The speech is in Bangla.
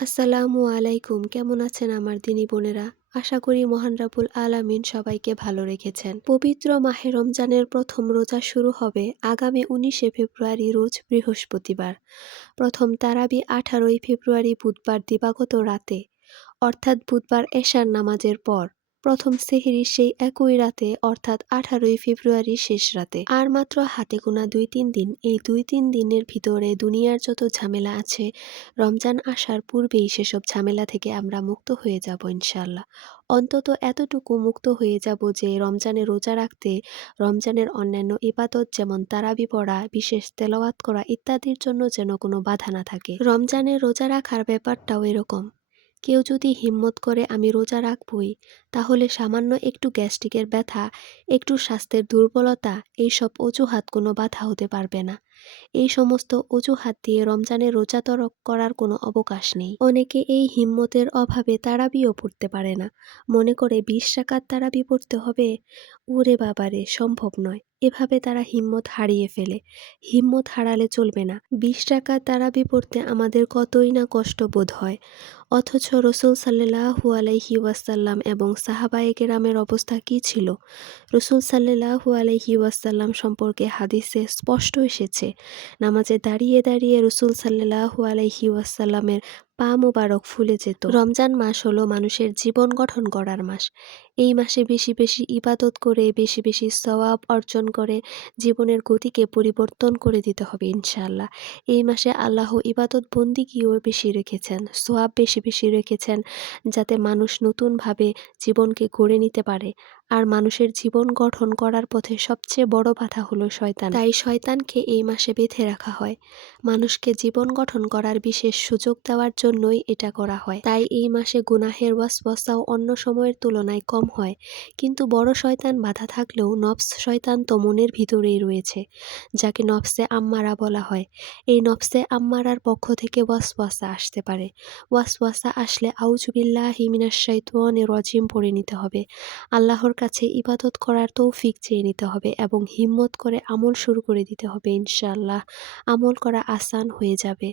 আসসালামু আলাইকুম। কেমন আছেন আমার দিনী বোনেরা? আশা করি মহান রাব্বুল আলামিন সবাইকে ভালো রেখেছেন। পবিত্র মাহে রমজানের প্রথম রোজা শুরু হবে আগামী ১৯শে ফেব্রুয়ারি রোজ বৃহস্পতিবার। প্রথম তারাবি ১৮ই ফেব্রুয়ারি বুধবার দিবাগত রাতে, অর্থাৎ বুধবার এশার নামাজের পর। প্রথম সেহরি সেই একই রাতে, অর্থাৎ ১৮ই ফেব্রুয়ারি শেষ রাতে। আর মাত্র হাতে গোনা ২-৩ দিন। এই ২-৩ দিনের ভিতরে দুনিয়ার যত ঝামেলা আছে, রমজান আসার পূর্বেই সেসব ঝামেলা থেকে আমরা মুক্ত হয়ে যাব ইনশাআল্লাহ। অন্তত এতটুকু মুক্ত হয়ে যাব যে রমজানে রোজা রাখতে, রমজানের অন্যান্য ইবাদত যেমন তারাবি পড়া, বিশেষ তেলাওয়াত করা ইত্যাদির জন্য যেন কোনো বাধা না থাকে। রমজানে রোজা রাখার ব্যাপারটাও এরকম। কেউ যদি হিম্মত করে আমি রোজা রাখবই, তাহলে সামান্য একটু গ্যাস্ট্রিকের ব্যথা, একটু স্বাস্থ্যের দুর্বলতা, এইসব অজুহাত কোনো বাধা হতে পারবে না। এই সমস্ত অজুহাত দিয়ে রমজানে রোজা তরক করার কোনো অবকাশ নেই। অনেকে এই হিম্মতের অভাবে তারাবিও পড়তে পারে না। মনে করে ২০ রাকাত তারাবি পড়তে হবে। ওরে বাবারে, সম্ভব নয়। এভাবে তারা হিম্মত হারিয়ে ফেলে। হিম্মত হারালে চলবে না। ২০ রাকাত তারাবি পড়তে আমাদের কতই না কষ্ট বোধ হয়। অথচ রসূল সাল্লাল্লাহু আলাইহি ওয়াসাল্লাম এবং সাহাবায়ে কেরামের অবস্থা কী ছিল? রসূল সাল্লাল্লাহু আলাইহি ওয়াসাল্লাম সম্পর্কে হাদিসে স্পষ্ট এসেছে, নামাজে দাঁড়িয়ে দাঁড়িয়ে রসূল সাল্লাল্লাহু আলাইহি ওয়াসাল্লামের পা মোবারক ফুলে যেত। রমজান মাস হলো মানুষের জীবন গঠন করার মাস। এই মাসে বেশি বেশি ইবাদত করে, বেশি বেশি সওয়াব অর্জন করে জীবনের গতিকে পরিবর্তন করে দিতে হবে ইনশাআল্লাহ। এই মাসে আল্লাহ ইবাদত বন্দিগিও বেশি রেখেছেন, সওয়াব বেশি বেশি রেখেছেন, যাতে মানুষ নতুনভাবে জীবনকে গড়ে নিতে পারে। আর মানুষের জীবন গঠন করার পথে সবচেয়ে বড় বাধা হলো শয়তান। তাই শয়তানকে এই মাসে বেঁধে রাখা হয়। মানুষকে জীবন গঠন করার বিশেষ সুযোগ দেওয়ার জন্যই এটা করা হয়। তাই এই মাসে গুনাহের ওয়াসওয়াসাও অন্য সময়ের তুলনায় কম হয়। কিন্তু বড় শয়তান বাধা থাকলেও নফস শয়তান তো মনের ভিতরেই রয়েছে, যাকে নফসে আম্মারা বলা হয়। এই নফসে আম্মারার পক্ষ থেকে ওয়াসওয়াসা আসতে পারে। ওয়াসওয়াসা আসলে আউযুবিল্লাহি মিনাশ শাইতানির রাজিম পড়ে নিতে হবে। আল্লাহর কাছে ইবাদত করার তৌফিক চেয়ে নিতে হবে এবং হিম্মত করে আমল শুরু করে দিতে হবে ইনশাআল্লাহ। আমল করা আসান হয়ে যাবে।